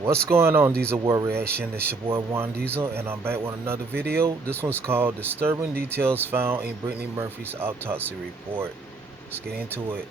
What's going on, Diesel War Reaction? It's your boy Juan Diesel, and I'm back with another video. This one's called Disturbing Details Found in Brittany Murphy's Autopsy Report. Let's get into it.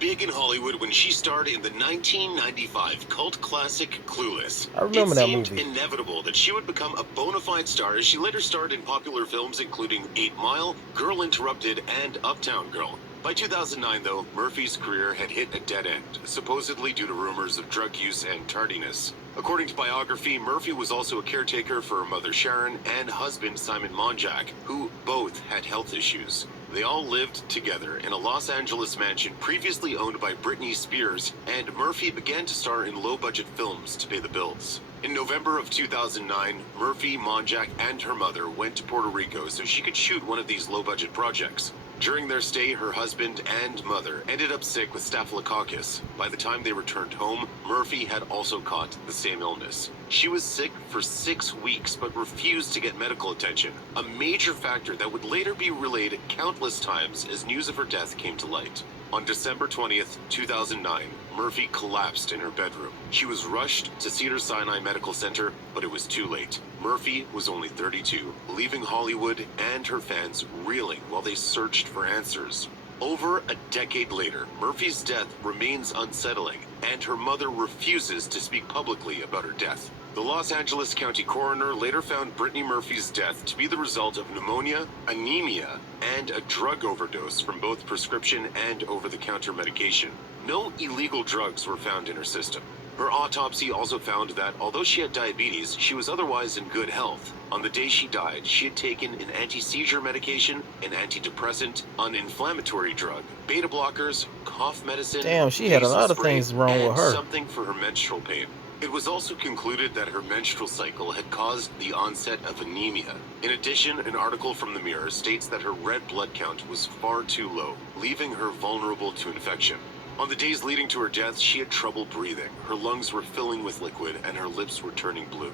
Big in Hollywood when she starred in the 1995 cult classic Clueless. I remember It that seemed movie. inevitable that she would become a bona fide star as she later starred in popular films including 8 Mile, Girl Interrupted, and Uptown Girl. By 2009, though, Murphy's career had hit a dead end, supposedly due to rumors of drug use and tardiness. According to biography, Murphy was also a caretaker for her mother Sharon and husband Simon Monjack, who both had health issues. They all lived together in a Los Angeles mansion previously owned by Britney Spears, and Murphy began to star in low-budget films to pay the bills. In November of 2009, Murphy, Monjack, and her mother went to Puerto Rico so she could shoot one of these low-budget projects. During their stay, her husband and mother ended up sick with staphylococcus. By the time they returned home, Murphy had also caught the same illness. She was sick for 6 weeks but refused to get medical attention, a major factor that would later be relayed countless times as news of her death came to light. On December 20th, 2009, Murphy collapsed in her bedroom. She was rushed to Cedars-Sinai Medical Center, but it was too late. Murphy was only 32, leaving Hollywood and her fans reeling while they searched for answers. Over a decade later, Murphy's death remains unsettling, and her mother refuses to speak publicly about her death. The Los Angeles County coroner later found Brittany Murphy's death to be the result of pneumonia, anemia, and a drug overdose from both prescription and over-the-counter medication. No illegal drugs were found in her system. Her autopsy also found that although she had diabetes, she was otherwise in good health. On the day she died, she had taken an anti-seizure medication, an antidepressant, an inflammatory drug, beta blockers, cough medicine, Damn, she had a nasal lot of spray, things wrong with and her. something for her menstrual pain. It was also concluded that her menstrual cycle had caused the onset of anemia. In addition, an article from the Mirror states that her red blood count was far too low, leaving her vulnerable to infection. On the days leading to her death, she had trouble breathing, her lungs were filling with liquid, and her lips were turning blue.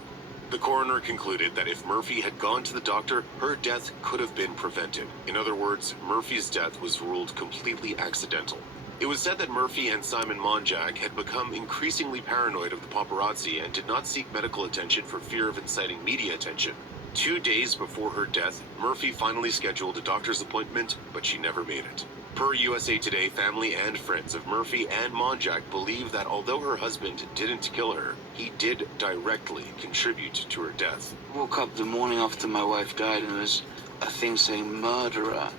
The coroner concluded that if Murphy had gone to the doctor, her death could have been prevented. In other words, Murphy's death was ruled completely accidental. It was said that Murphy and Simon Monjack had become increasingly paranoid of the paparazzi and did not seek medical attention for fear of inciting media attention. 2 days before her death, Murphy finally scheduled a doctor's appointment, but she never made it. Per USA Today, family and friends of Murphy and Monjack believe that although her husband didn't kill her, he did directly contribute to her death. I woke up the morning after my wife died and there was a thing saying murderer.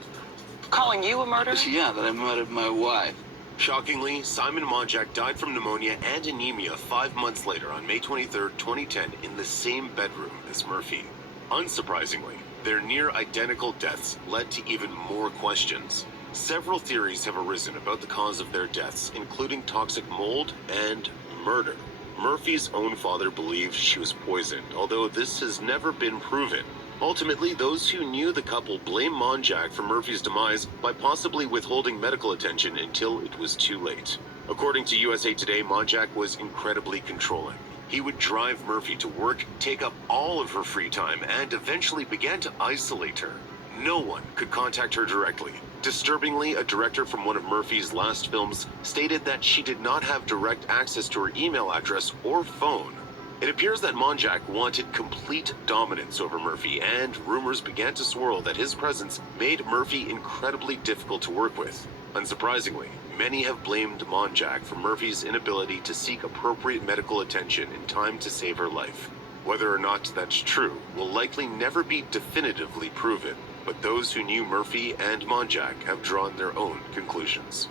Calling you a murderer? Yeah, that I murdered my wife. Shockingly, Simon Monjack died from pneumonia and anemia 5 months later on May 23, 2010, in the same bedroom as Murphy. Unsurprisingly, their near-identical deaths led to even more questions. Several theories have arisen about the cause of their deaths, including toxic mold and murder. Murphy's own father believed she was poisoned, although this has never been proven. Ultimately, those who knew the couple blame Monjack for Murphy's demise by possibly withholding medical attention until it was too late. According to USA Today, Monjack was incredibly controlling. He would drive Murphy to work, take up all of her free time, and eventually began to isolate her. No one could contact her directly. Disturbingly, a director from one of Murphy's last films stated that she did not have direct access to her email address or phone. It appears that Monjack wanted complete dominance over Murphy, and rumors began to swirl that his presence made Murphy incredibly difficult to work with. Unsurprisingly, many have blamed Monjack for Murphy's inability to seek appropriate medical attention in time to save her life. Whether or not that's true will likely never be definitively proven, but those who knew Murphy and Monjack have drawn their own conclusions.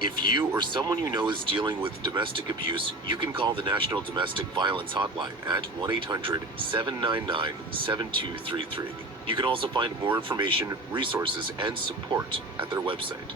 If you or someone you know is dealing with domestic abuse, you can call the National Domestic Violence Hotline at 1-800-799-7233. You can also find more information, resources, and support at their website.